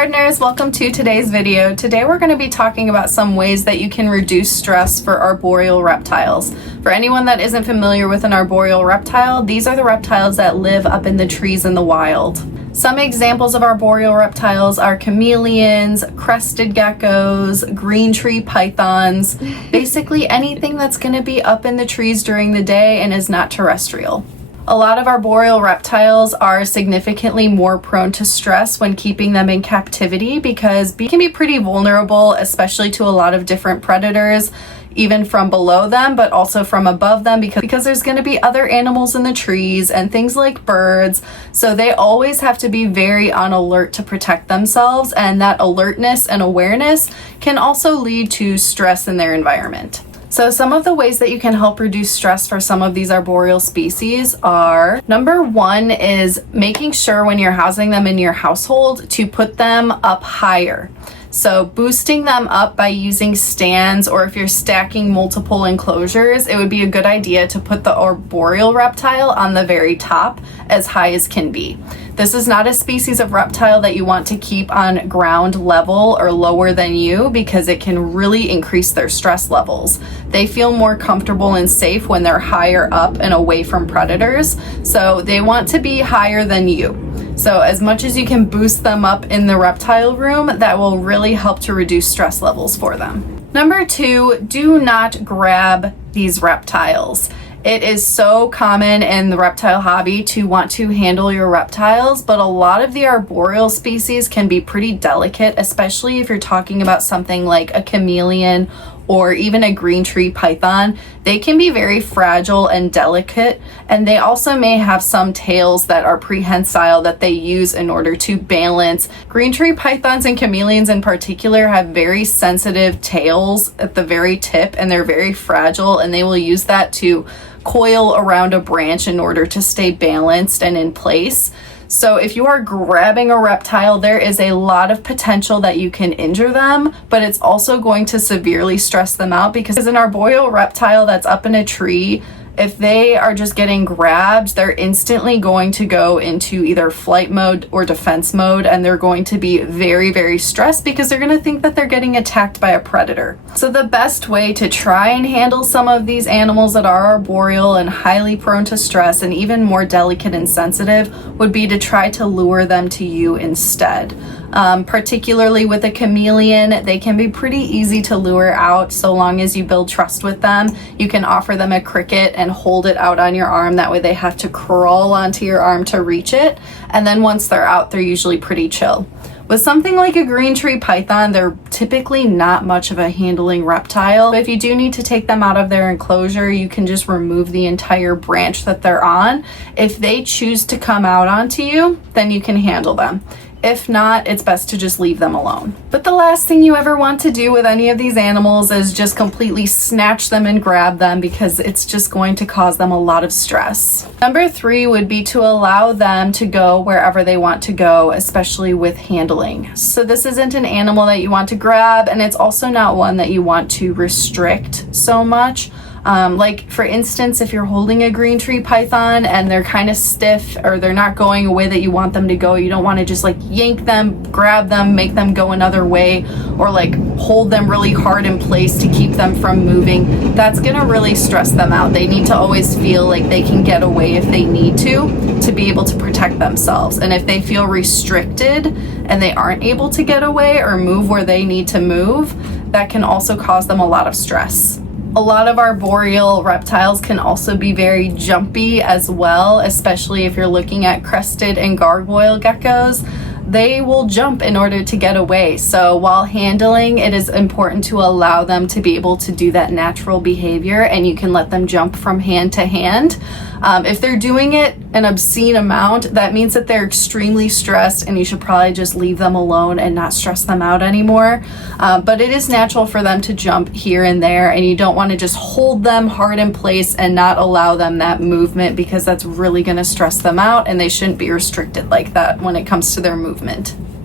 gardeners, welcome to today's video. Today we're going to be talking about some ways that you can reduce stress for arboreal reptiles. For anyone that isn't familiar with an arboreal reptile, these are the reptiles that live up in the trees in the wild. Some examples of arboreal reptiles are chameleons, crested geckos, green tree pythons, basically anything that's going to be up in the trees during the day and is not terrestrial. A lot of arboreal reptiles are significantly more prone to stress when keeping them in captivity because they can be pretty vulnerable, especially to a lot of different predators, even from below them, but also from above them because there's going to be other animals in the trees and things like birds. So they always have to be very on alert to protect themselves, and that alertness and awareness can also lead to stress in their environment. So some of the ways that you can help reduce stress for some of these arboreal species are, number one is making sure when you're housing them in your household to put them up higher. So boosting them up by using stands, or if you're stacking multiple enclosures, it would be a good idea to put the arboreal reptile on the very top as high as can be. This is not a species of reptile that you want to keep on ground level or lower than you because it can really increase their stress levels. They feel more comfortable and safe when they're higher up and away from predators, so they want to be higher than you. So as much as you can boost them up in the reptile room, that will really help to reduce stress levels for them. Number two, do not grab these reptiles. It is so common in the reptile hobby to want to handle your reptiles, but a lot of the arboreal species can be pretty delicate, especially if you're talking about something like a chameleon or even a green tree python. They can be very fragile and delicate, and they also may have some tails that are prehensile that they use in order to balance. Green tree pythons and chameleons in particular have very sensitive tails at the very tip, and they're very fragile, and they will use that to coil around a branch in order to stay balanced and in place. So if you are grabbing a reptile, there is a lot of potential that you can injure them, but it's also going to severely stress them out because an arboreal reptile that's up in a tree, if they are just getting grabbed, they're instantly going to go into either flight mode or defense mode, and they're going to be very, very stressed because they're going to think that they're getting attacked by a predator. So the best way to try and handle some of these animals that are arboreal and highly prone to stress and even more delicate and sensitive would be to try to lure them to you instead. Particularly with a chameleon, they can be pretty easy to lure out so long as you build trust with them. You can offer them a cricket and hold it out on your arm. That way they have to crawl onto your arm to reach it. And then once they're out, they're usually pretty chill. With something like a green tree python, they're typically not much of a handling reptile. But if you do need to take them out of their enclosure, you can just remove the entire branch that they're on. If they choose to come out onto you, then you can handle them. If not, it's best to just leave them alone. But the last thing you ever want to do with any of these animals is just completely snatch them and grab them because it's just going to cause them a lot of stress. Number three would be to allow them to go wherever they want to go, especially with handling. So this isn't an animal that you want to grab, and it's also not one that you want to restrict so much. Like for instance, if you're holding a green tree python and they're kind of stiff or they're not going a way that you want them to go, you don't want to just like yank them, grab them, make them go another way, or like hold them really hard in place to keep them from moving. That's gonna really stress them out. They need to always feel like they can get away if they need to be able to protect themselves. And if they feel restricted and they aren't able to get away or move where they need to move, that can also cause them a lot of stress. A lot of arboreal reptiles can also be very jumpy as well, especially if you're looking at crested and gargoyle geckos. They will jump in order to get away. So while handling, it is important to allow them to be able to do that natural behavior, and you can let them jump from hand to hand. If they're doing it an obscene amount, that means that they're extremely stressed, and you should probably just leave them alone and not stress them out anymore. But it is natural for them to jump here and there, and you don't want to just hold them hard in place and not allow them that movement because that's really going to stress them out, and they shouldn't be restricted like that when it comes to their movement.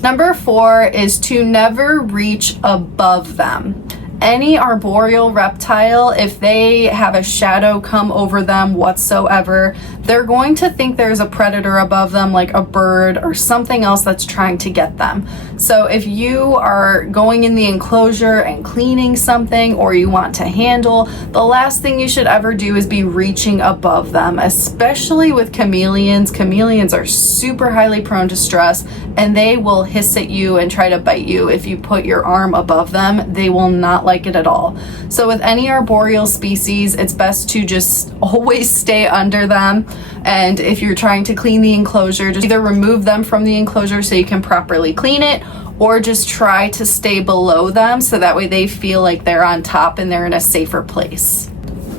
Number four is to never reach above them. Any arboreal reptile, if they have a shadow come over them whatsoever, they're going to think there's a predator above them, like a bird or something else that's trying to get them. So if you are going in the enclosure and cleaning something, or you want to handle, the last thing you should ever do is be reaching above them, especially with chameleons. Chameleons are super highly prone to stress, and they will hiss at you and try to bite you if you put your arm above them. They will not like it at all. So with any arboreal species, it's best to just always stay under them. And if you're trying to clean the enclosure, just either remove them from the enclosure so you can properly clean it, or just try to stay below them so that way they feel like they're on top and they're in a safer place.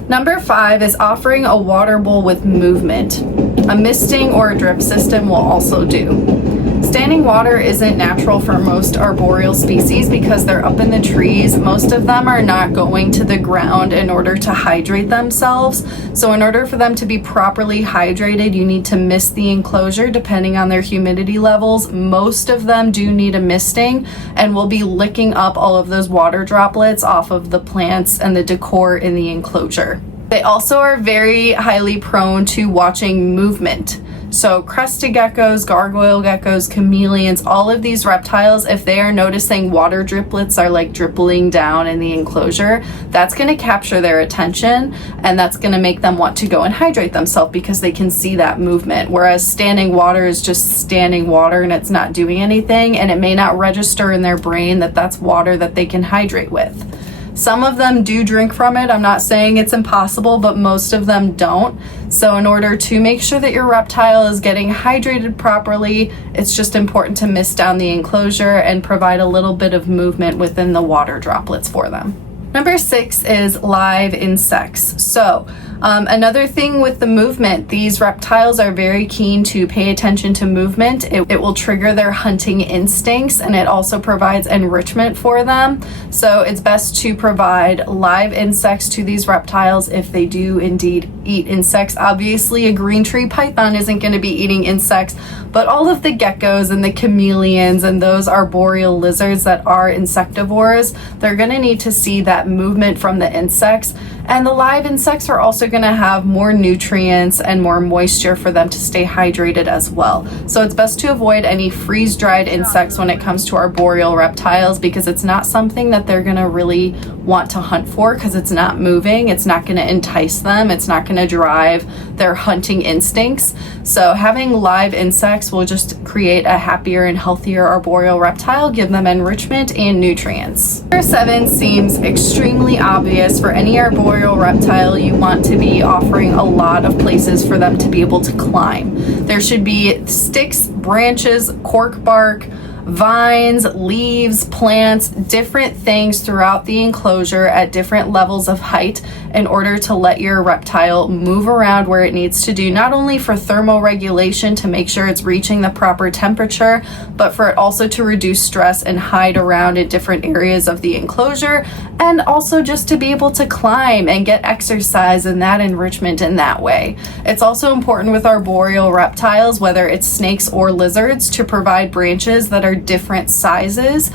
Number 5 is offering a water bowl with movement. A misting or a drip system will also do. Standing water isn't natural for most arboreal species because they're up in the trees. Most of them are not going to the ground in order to hydrate themselves. So in order for them to be properly hydrated, you need to mist the enclosure depending on their humidity levels. Most of them do need a misting and will be licking up all of those water droplets off of the plants and the decor in the enclosure. They also are very highly prone to watching movement. So crested geckos, gargoyle geckos, chameleons, all of these reptiles, if they are noticing water driplets are like dribbling down in the enclosure, that's going to capture their attention, and that's going to make them want to go and hydrate themselves because they can see that movement. Whereas standing water is just standing water and it's not doing anything, and it may not register in their brain that that's water that they can hydrate with. Some of them do drink from it. I'm not saying it's impossible, but most of them don't. So in order to make sure that your reptile is getting hydrated properly, it's just important to mist down the enclosure and provide a little bit of movement within the water droplets for them. Number 6 is live insects. So another thing with the movement, these reptiles are very keen to pay attention to movement. It will trigger their hunting instincts, and it also provides enrichment for them. So it's best to provide live insects to these reptiles if they do indeed eat insects. Obviously, a green tree python isn't going to be eating insects, but all of the geckos and the chameleons and those arboreal lizards that are insectivores, they're going to need to see that movement from the insects. And the live insects are also going to have more nutrients and more moisture for them to stay hydrated as well. So it's best to avoid any freeze-dried insects when it comes to arboreal reptiles, because it's not something that they're going to really want to hunt for, because it's not moving, it's not going to entice them, it's not going to drive their hunting instincts. So having live insects will just create a happier and healthier arboreal reptile, give them enrichment and nutrients. Number 7 seems extremely obvious. For any arboreal reptile, you want to be offering a lot of places for them to be able to climb. There should be sticks, branches, cork bark, vines, leaves, plants, different things throughout the enclosure at different levels of height in order to let your reptile move around where it needs to do, not only for thermoregulation to make sure it's reaching the proper temperature, but for it also to reduce stress and hide around in different areas of the enclosure, and also just to be able to climb and get exercise and that enrichment in that way. It's also important with arboreal reptiles, whether it's snakes or lizards, to provide branches that are different sizes,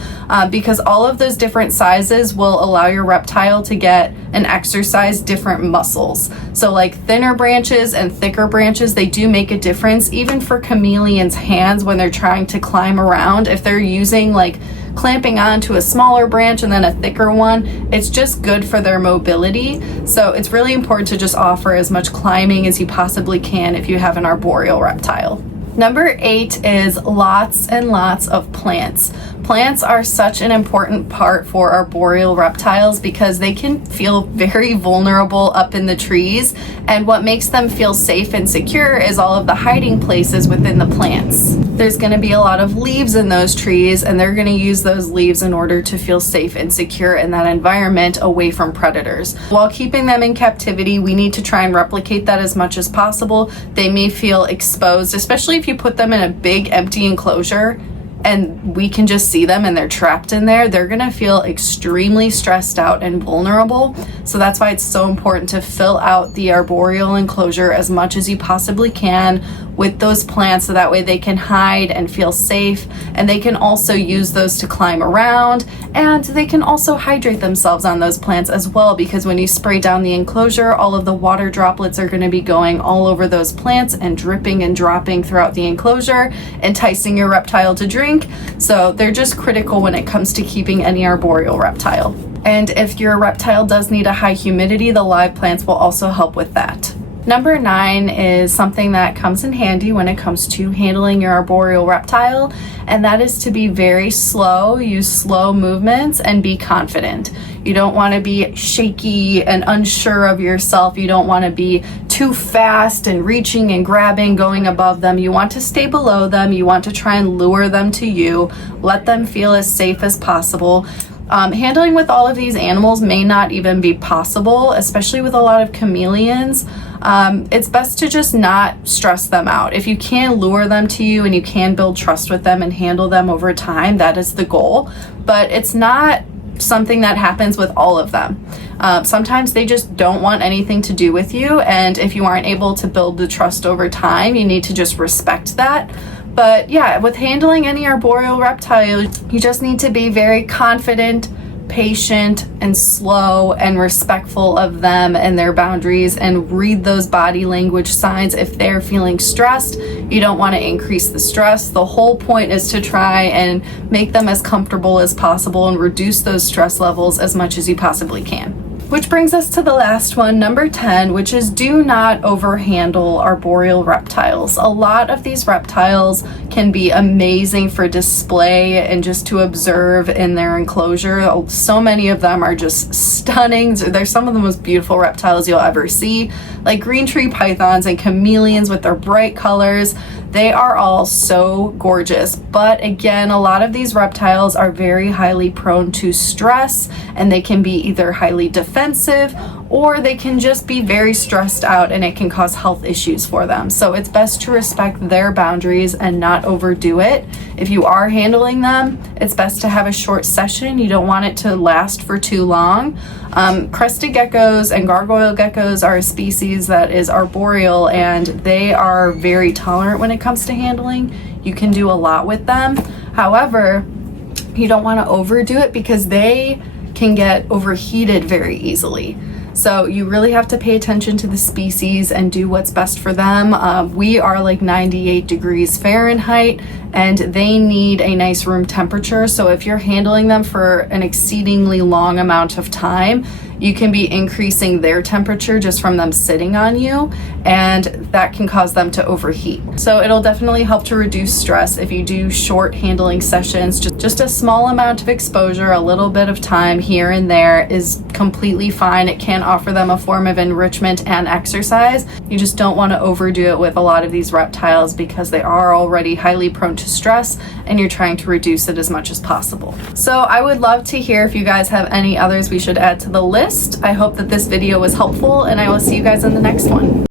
because all of those different sizes will allow your reptile to get and exercise different muscles. So like thinner branches and thicker branches, they do make a difference. Even for chameleons' hands when they're trying to climb around, if they're using like clamping onto a smaller branch and then a thicker one, it's just good for their mobility. So it's really important to just offer as much climbing as you possibly can if you have an arboreal reptile. Number 8 is lots and lots of plants. Plants are such an important part for arboreal reptiles because they can feel very vulnerable up in the trees, and what makes them feel safe and secure is all of the hiding places within the plants. There's going to be a lot of leaves in those trees, and they're going to use those leaves in order to feel safe and secure in that environment away from predators. While keeping them in captivity, we need to try and replicate that as much as possible. They may feel exposed, especially if you put them in a big empty enclosure and we can just see them and they're trapped in there. They're gonna feel extremely stressed out and vulnerable. So that's why it's so important to fill out the arboreal enclosure as much as you possibly can with those plants so that way they can hide and feel safe, and they can also use those to climb around, and they can also hydrate themselves on those plants as well, because when you spray down the enclosure, all of the water droplets are going to be going all over those plants and dripping and dropping throughout the enclosure, enticing your reptile to drink. So they're just critical when it comes to keeping any arboreal reptile. And if your reptile does need a high humidity, the live plants will also help with that. Number 9 is something that comes in handy when it comes to handling your arboreal reptile, and that is to be very slow, use slow movements, and be confident. You don't want to be shaky and unsure of yourself. You don't want to be too fast and reaching and grabbing, going above them. You want to stay below them. You want to try and lure them to you. Let them feel as safe as possible. Handling with all of these animals may not even be possible, especially with a lot of chameleons. It's best to just not stress them out. If you can lure them to you and you can build trust with them and handle them over time, that is the goal. But it's not something that happens with all of them. Sometimes they just don't want anything to do with you, and if you aren't able to build the trust over time, you need to just respect that. But yeah, with handling any arboreal reptile, you just need to be very confident, patient, and slow and respectful of them and their boundaries, and read those body language signs. If they're feeling stressed, you don't want to increase the stress. The whole point is to try and make them as comfortable as possible and reduce those stress levels as much as you possibly can. Which brings us to the last one, number 10, which is do not overhandle arboreal reptiles. A lot of these reptiles can be amazing for display and just to observe in their enclosure. So many of them are just stunning. They're some of the most beautiful reptiles you'll ever see, like green tree pythons and chameleons with their bright colors. They are all so gorgeous, but again, a lot of these reptiles are very highly prone to stress, and they can be either highly defensive or they can just be very stressed out, and it can cause health issues for them. So it's best to respect their boundaries and not overdo it. If you are handling them, it's best to have a short session. You don't want it to last for too long. Crested geckos and gargoyle geckos are a species that is arboreal, and they are very tolerant when it comes to handling. You can do a lot with them. However, you don't want to overdo it because they can get overheated very easily. So you really have to pay attention to the species and do what's best for them. We are like 98 degrees Fahrenheit, and they need a nice room temperature. So if you're handling them for an exceedingly long amount of time, you can be increasing their temperature just from them sitting on you, and that can cause them to overheat. So it'll definitely help to reduce stress if you do short handling sessions. Just a small amount of exposure, a little bit of time here and there is completely fine. It can offer them a form of enrichment and exercise. You just don't want to overdo it with a lot of these reptiles because they are already highly prone to stress, and you're trying to reduce it as much as possible. So I would love to hear if you guys have any others we should add to the list. I hope that this video was helpful, and I will see you guys in the next one.